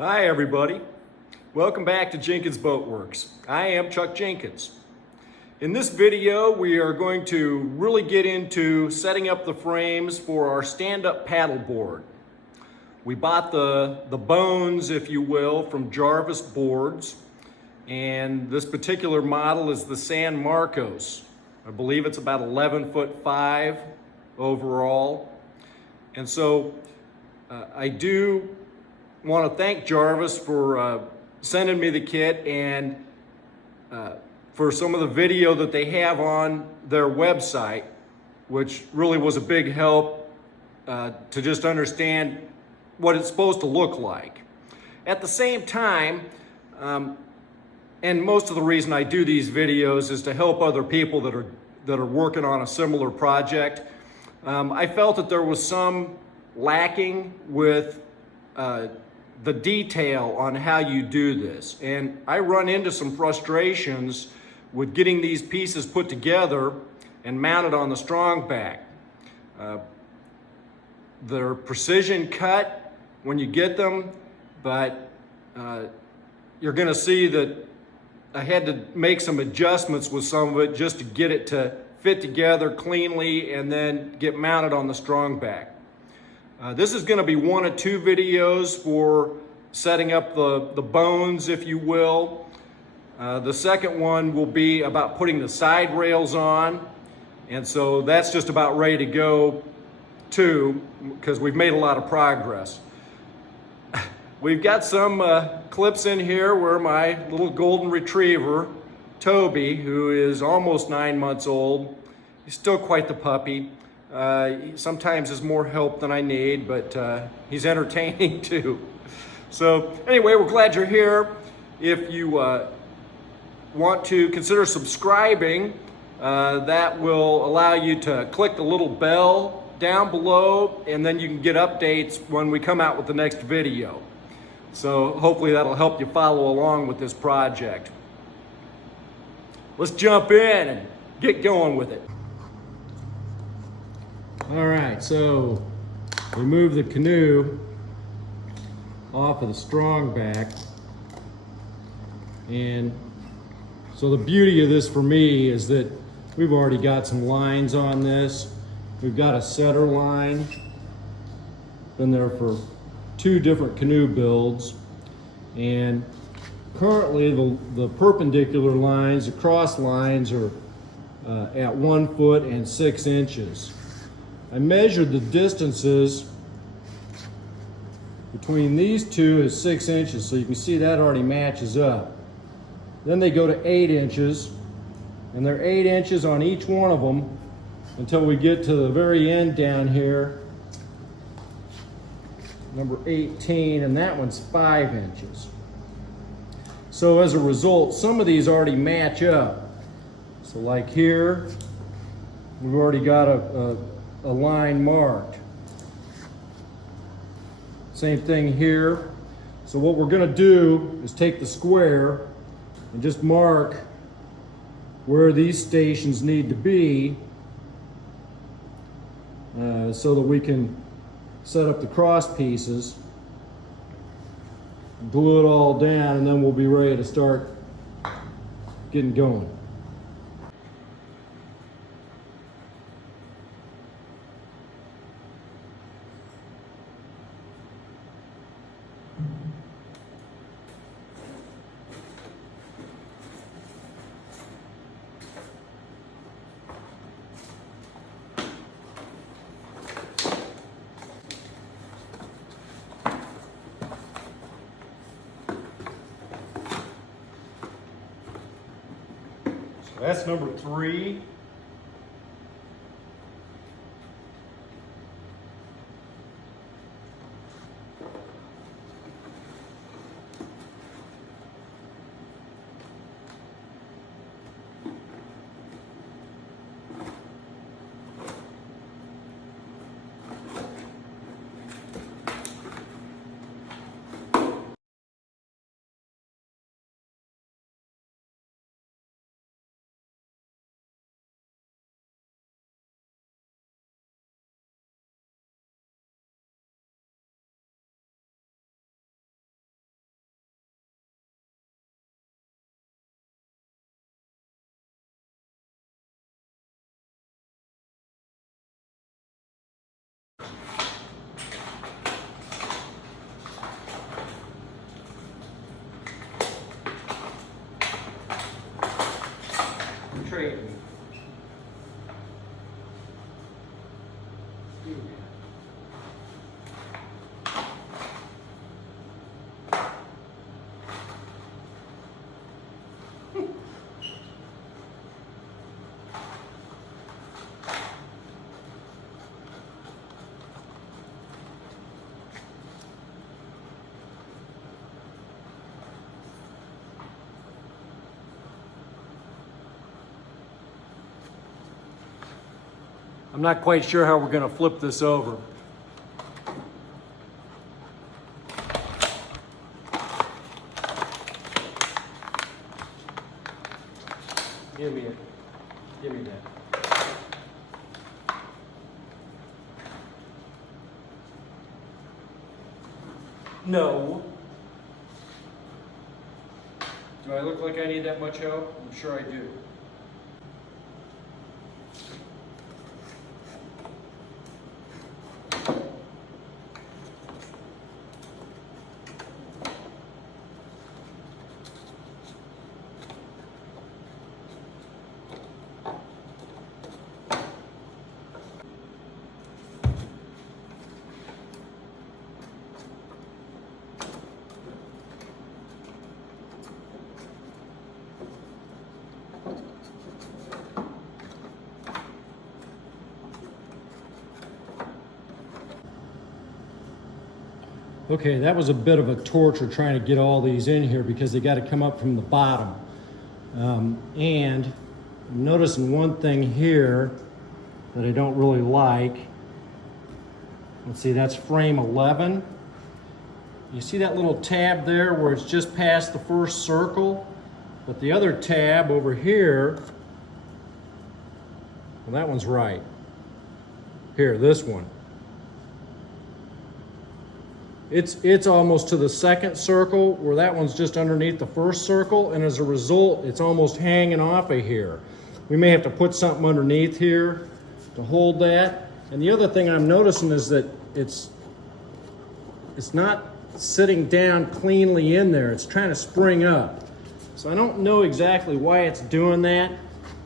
Hi everybody. Welcome back to Jenkins Boat Works. I am Chuck Jenkins. In this video we are going to really get into setting up the frames for our stand-up paddle board. We bought the bones, if you will, from Jarvis Boards, and this particular model is the San Marcos. I believe it's about 11'5" overall. And so I do want to thank Jarvis for sending me the kit and for some of the video that they have on their website, which really was a big help to just understand what it's supposed to look like. At the same time, and most of the reason I do these videos is to help other people that are working on a similar project. I felt that there was some lacking with the detail on how you do this. And I run into some frustrations with getting these pieces put together and mounted on the strong back. They're precision cut when you get them, but you're gonna see that I had to make some adjustments with some of it just to get it to fit together cleanly and then get mounted on the strong back. This is going to be one of two videos for setting up the bones, if you will. The second one will be about putting the side rails on, and so that's just about ready to go too, because we've made a lot of progress. We've got some clips in here where my little golden retriever, Toby, who is almost 9 months old, he's still quite the puppy. He sometimes is more help than I need, but he's entertaining too. So anyway, we're glad you're here. If you want to consider subscribing, that will allow you to click the little bell down below, and then you can get updates when we come out with the next video. So hopefully that'll help you follow along with this project. Let's jump in and get going with it. All right, so remove the canoe off of the strong back. And so the beauty of this for me is that we've already got some lines on this. We've got a center line. Been there for 2 different canoe builds. And currently the perpendicular lines, the cross lines are at 1 foot and 6 inches. I measured the distances between these two is 6 inches, so you can see that already matches up. Then they go to 8 inches, and they're 8 inches on each one of them until we get to the very end down here, number 18, and that one's 5 inches. So as a result, some of these already match up. So like here, we've already got a line marked. Same thing here. So what we're going to do is take the square and just mark where these stations need to be so that we can set up the cross pieces, glue it all down, and then we'll be ready to start getting going. That's number 3. straight. I'm not quite sure how we're going to flip this over. Give me that. No. Do I look like I need that much help? I'm sure I do. Okay, that was a bit of a torture trying to get all these in here because they got to come up from the bottom. And I'm noticing one thing here that I don't really like. Let's see, that's frame 11. You see that little tab there where it's just past the first circle? But the other tab over here, well, that one's right. Here, this one. It's almost to the second circle where that one's just underneath the first circle, and as a result, it's almost hanging off of here. We may have to put something underneath here to hold that. And the other thing I'm noticing is that it's not sitting down cleanly in there. It's trying to spring up. So I don't know exactly why it's doing that. I'm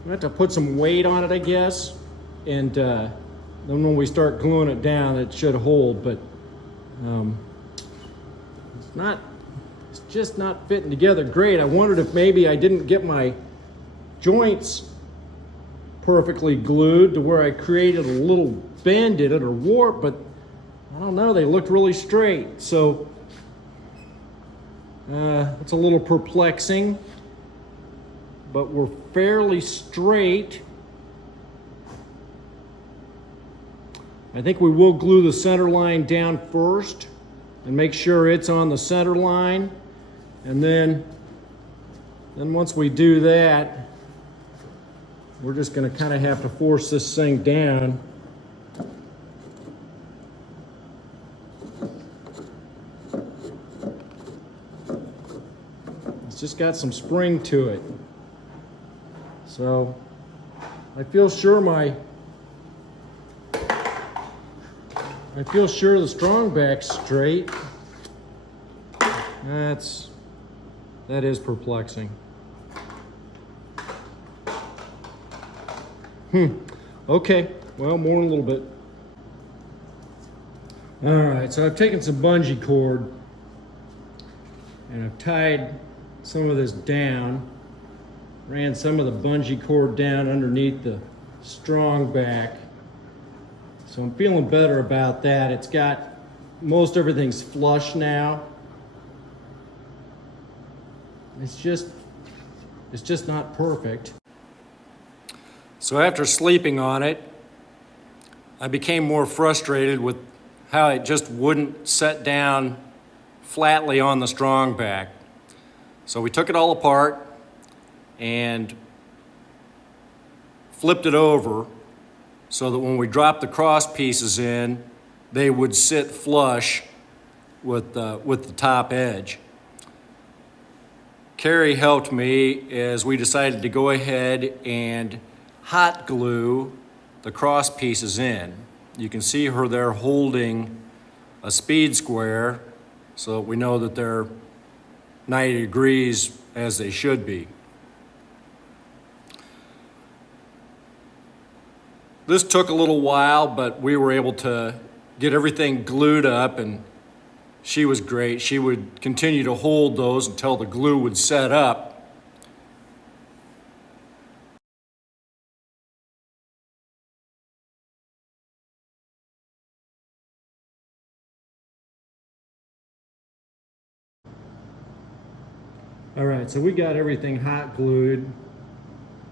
gonna have to put some weight on it, I guess. And then when we start gluing it down, it should hold, but it's just not fitting together great. I wondered if maybe I didn't get my joints perfectly glued to where I created a little bend in it or warp, but I don't know, they looked really straight. So it's a little perplexing, but we're fairly straight. I think we will glue the center line down first and make sure it's on the center line. And then once we do that, we're just going to kind of have to force this thing down. It's just got some spring to it. So I feel sure the strong back's straight. That is perplexing. Okay, well, more in a little bit. All right, so I've taken some bungee cord and I've tied some of this down, ran some of the bungee cord down underneath the strong back. So I'm feeling better about that. It's got, most everything's flush now. It's just not perfect. So after sleeping on it, I became more frustrated with how it just wouldn't set down flatly on the strong back. So we took it all apart and flipped it over so that when we dropped the cross pieces in, they would sit flush with the top edge. Carrie helped me as we decided to go ahead and hot glue the cross pieces in. You can see her there holding a speed square so that we know that they're 90 degrees as they should be. This took a little while, but we were able to get everything glued up, and she was great. She would continue to hold those until the glue would set up. All right, so we got everything hot glued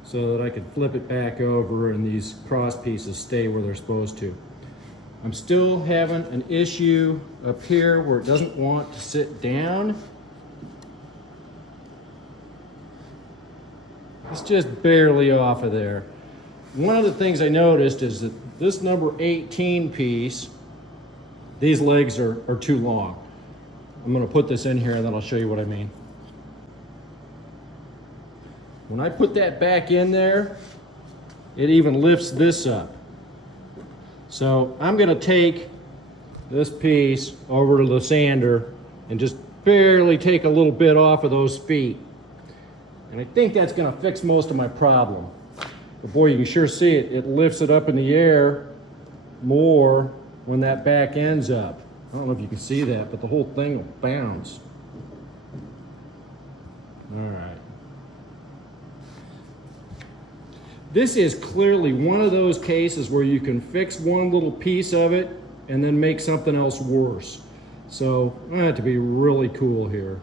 so that I could flip it back over and these cross pieces stay where they're supposed to. I'm still having an issue up here where it doesn't want to sit down. It's just barely off of there. One of the things I noticed is that this number 18 piece, these legs are too long. I'm gonna put this in here and then I'll show you what I mean. When I put that back in there, it even lifts this up. So I'm gonna take this piece over to the sander and just barely take a little bit off of those feet. And I think that's gonna fix most of my problem. But boy, you can sure see it. It lifts it up in the air more when that back end's up. I don't know if you can see that, but the whole thing will bounce. All right. This is clearly one of those cases where you can fix one little piece of it and then make something else worse. So I have to be really cool here.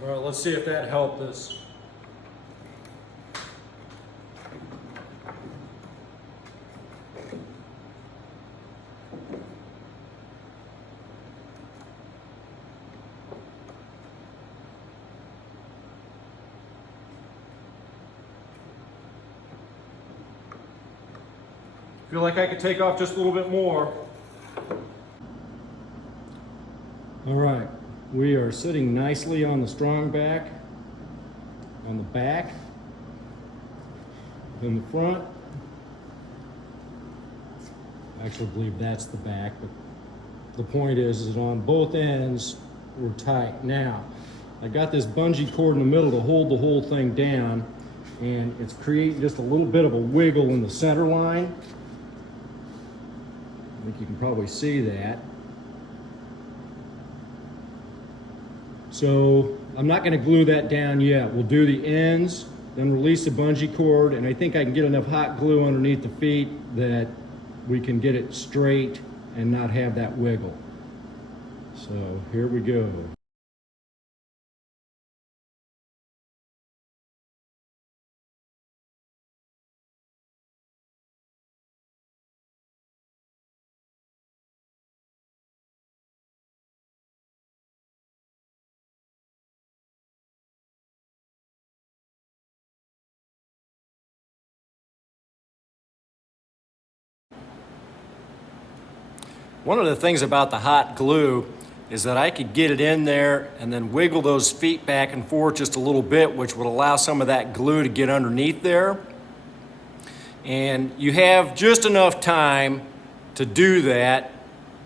All right, let's see if that helped us. Feel like I could take off just a little bit more. All right. We are sitting nicely on the strong back, on the back, in the front. I actually believe that's the back, but the point is that on both ends, we're tight. Now, I got this bungee cord in the middle to hold the whole thing down, and it's creating just a little bit of a wiggle in the center line. I think you can probably see that. So I'm not going to glue that down yet. We'll do the ends, then release the bungee cord, and I think I can get enough hot glue underneath the feet that we can get it straight and not have that wiggle. So here we go. One of the things about the hot glue is that I could get it in there and then wiggle those feet back and forth just a little bit, which would allow some of that glue to get underneath there. And you have just enough time to do that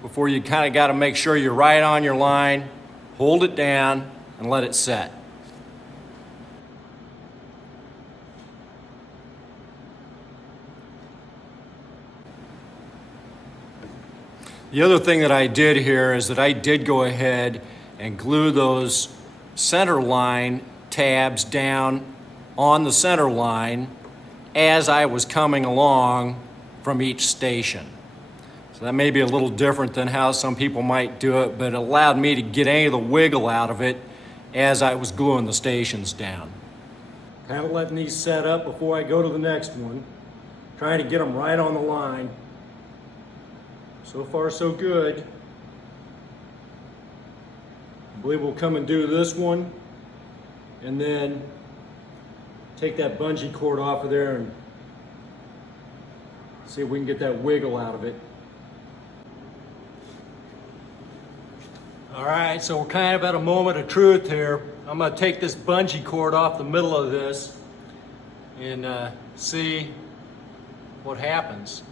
before you kind of got to make sure you're right on your line, hold it down, and let it set. The other thing that I did here is that I did go ahead and glue those center line tabs down on the center line as I was coming along from each station. So that may be a little different than how some people might do it, but it allowed me to get any of the wiggle out of it as I was gluing the stations down. Kind of letting these set up before I go to the next one, trying to get them right on the line. So far, so good. I believe we'll come and do this one and then take that bungee cord off of there and see if we can get that wiggle out of it. All right, so we're kind of at a moment of truth here. I'm gonna take this bungee cord off the middle of this and see what happens.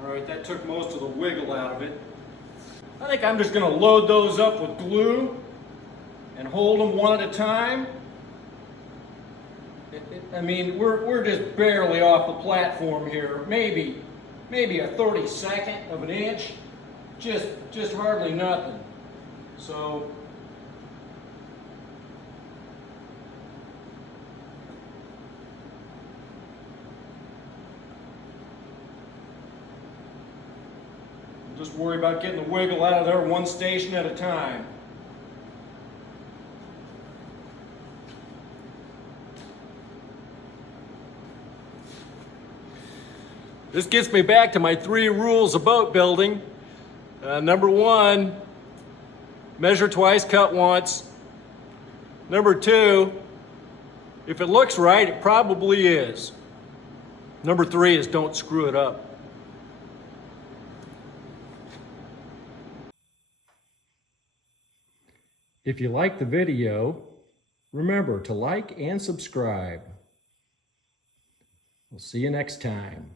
All right, that took most of the wiggle out of it. I think I'm just gonna load those up with glue and hold them one at a time. I mean, we're just barely off the platform here. Maybe a 32nd of an inch. Just hardly nothing. So just worry about getting the wiggle out of there one station at a time. This gets me back to my 3 rules of boat building. Number 1, measure twice, cut once. Number 2, if it looks right, it probably is. Number 3 is don't screw it up. If you like the video, remember to like and subscribe. We'll see you next time.